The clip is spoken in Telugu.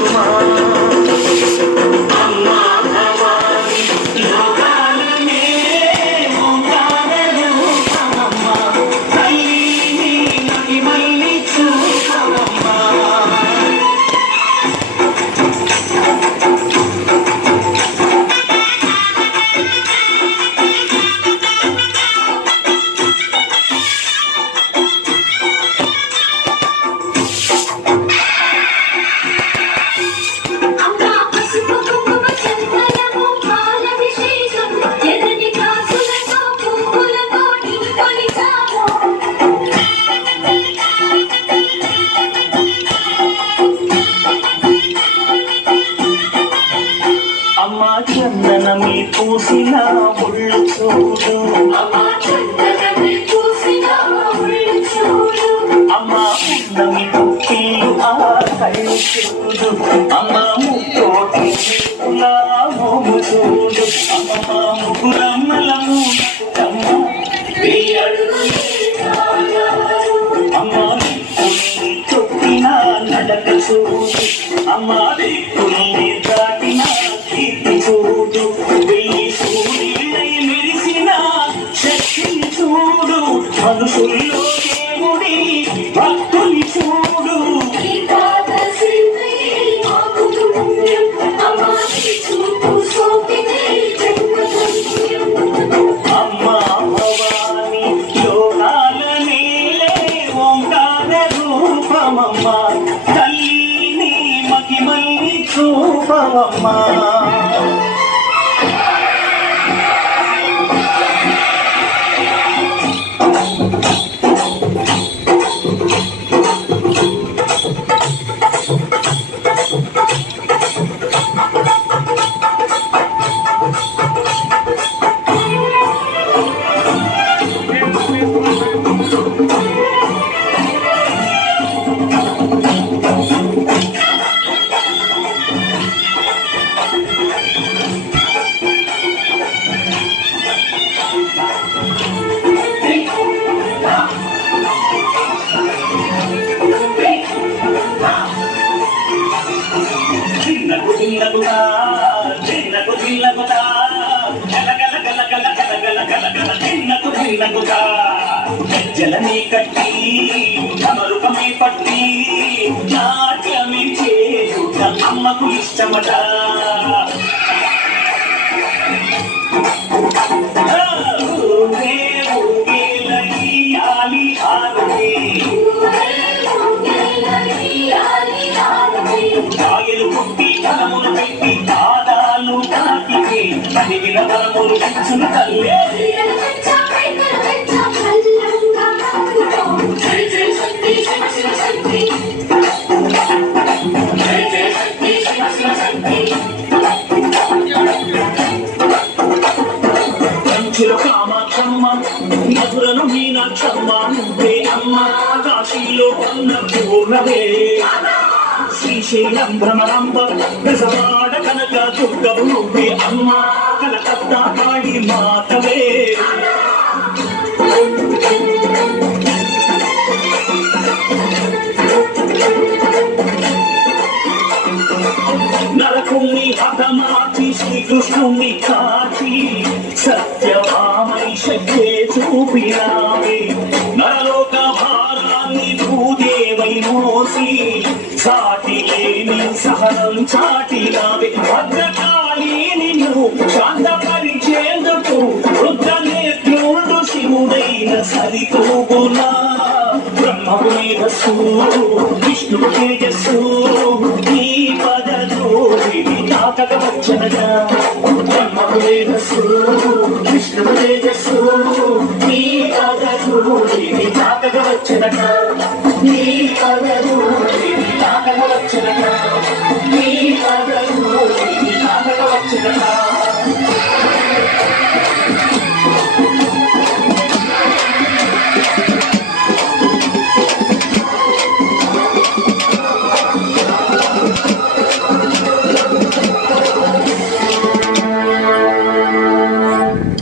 దీవించుమా అమ్మా చందనమే పూసిన ఒళ్ళు చూడు అమ్మా ఉన్నమి పుట్టిలు ఆ కళ్ళు చూడు అమ్మా ముత్తోటి మోము చూడు అమ్మా ముగ్గురమ్మలము అమ్మా చొప్పిన నడక చూడు అమ్మా దిక్కుల్ని దాటిన చూడు వెయ్యి సూర్యులై మెరిసిన శక్తిని చూడు మనుషుల్లో దేవుడి భక్తుని చూడు అమ్మా భవాని లోకాల నేలే ఓంకార రూపమమ్మా తల్లిని మహిమల్ని చూపవమ్మా జలమే కట్టి అమరుకమే పట్టి నాట్యమే చేయుట అమ్మకు ఇష్టమట కాయలు పుట్టి కలములు పెట్టి పాదాలు తాకితే పదివిల వరములు ఇచ్చును తల్లే కామాక్షమ్మ మధురను మీనాక్షమ్మ నువ్వే అమ్మ కాశీలో అన్న పూర్ణవే శ్రీశైలం భ్రమరాంబ గజవాడ కనక దుర్గవు నువ్వే అమ్మ కలకత్తా కాళీ మాతవే నరకుణ్ణి హతమాచి శ్రీకృష్ణుణ్ణి కాచి సత్యవామై శక్తే చూపినావే నరలోక భారాన్ని భూదేవై మోసి సాటి లేని సహనం చాటినావే భద్రకాళి నిన్ను శాంతపరిచేందుకు రుద్రనేత్రుడు శివుడైన సరితూగునా బ్రహ్మకు మేధస్సు విష్ణువు తేజస్సు నీ పదధూళిని తాకక వచ్చనగా బ్రహ్మకు మేధస్సు విష్ణువు తేజస్సు నీ పదధూళిని తాకక వచ్చనగా